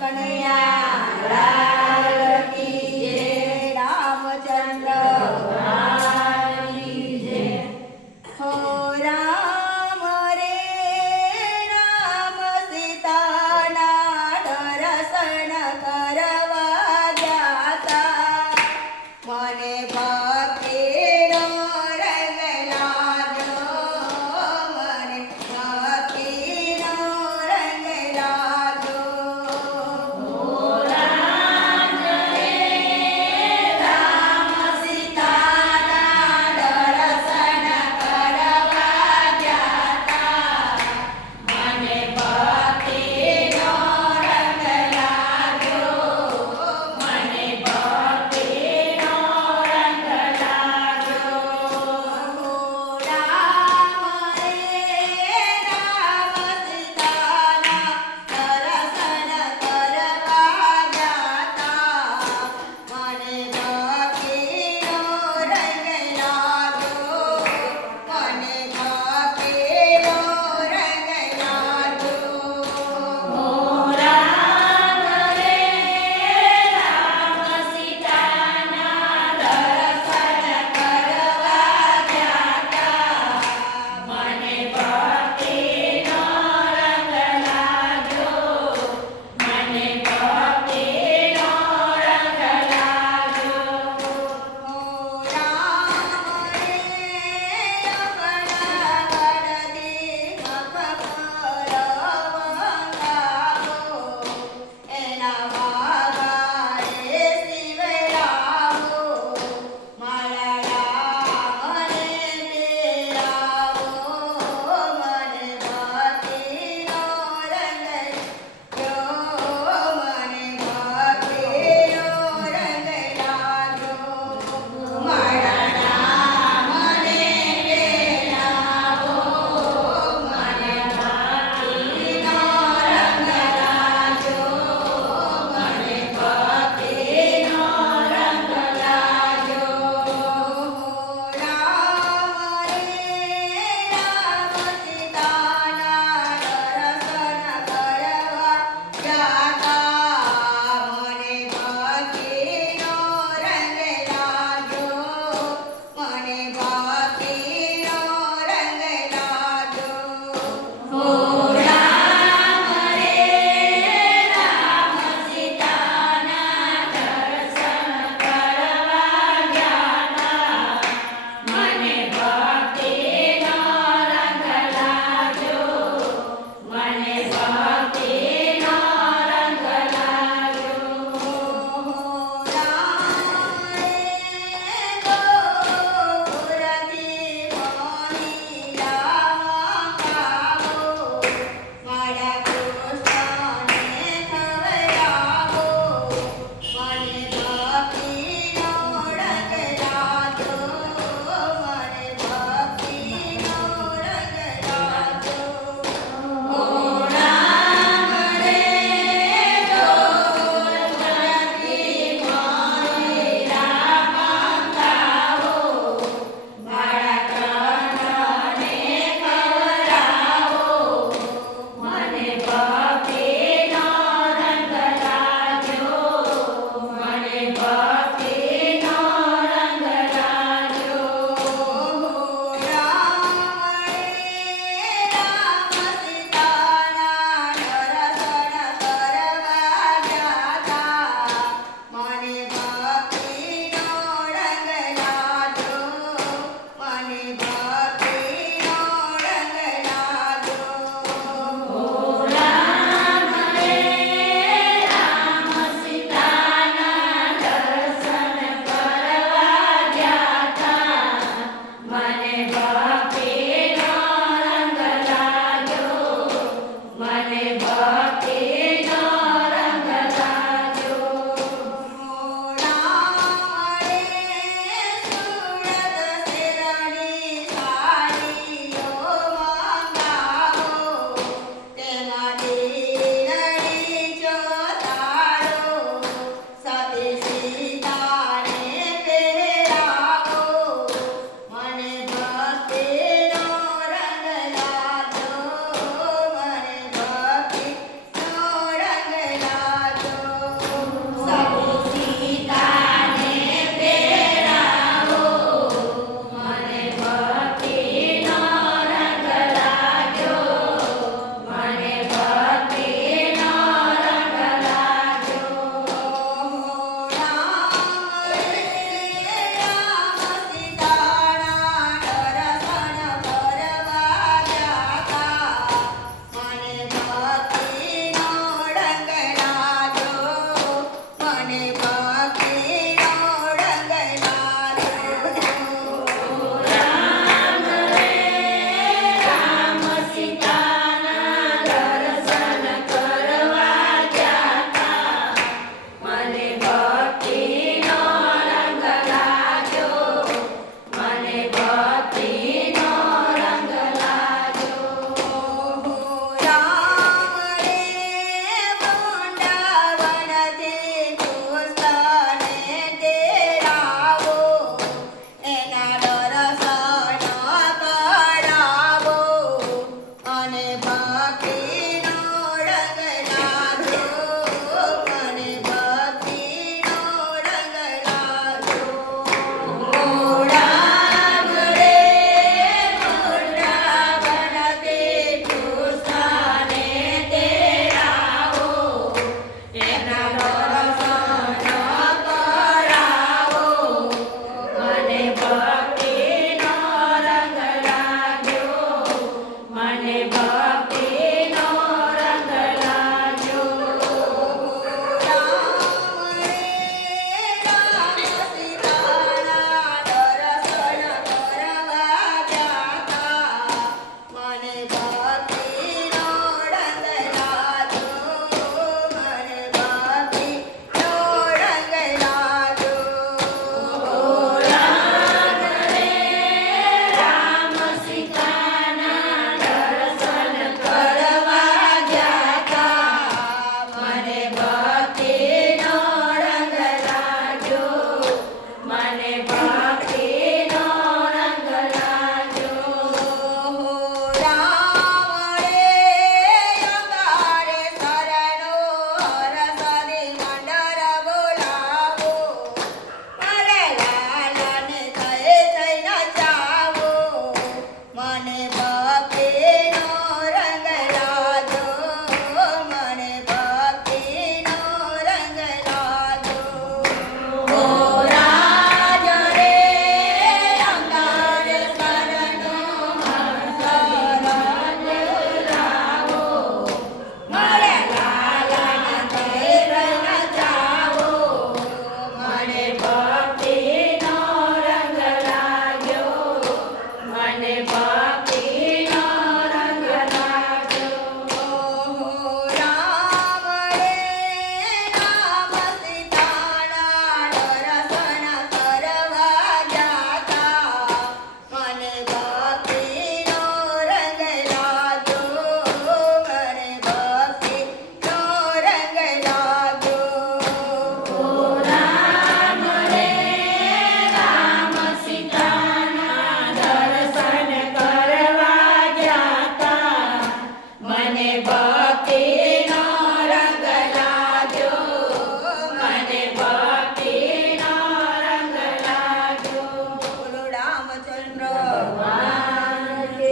Kanaiya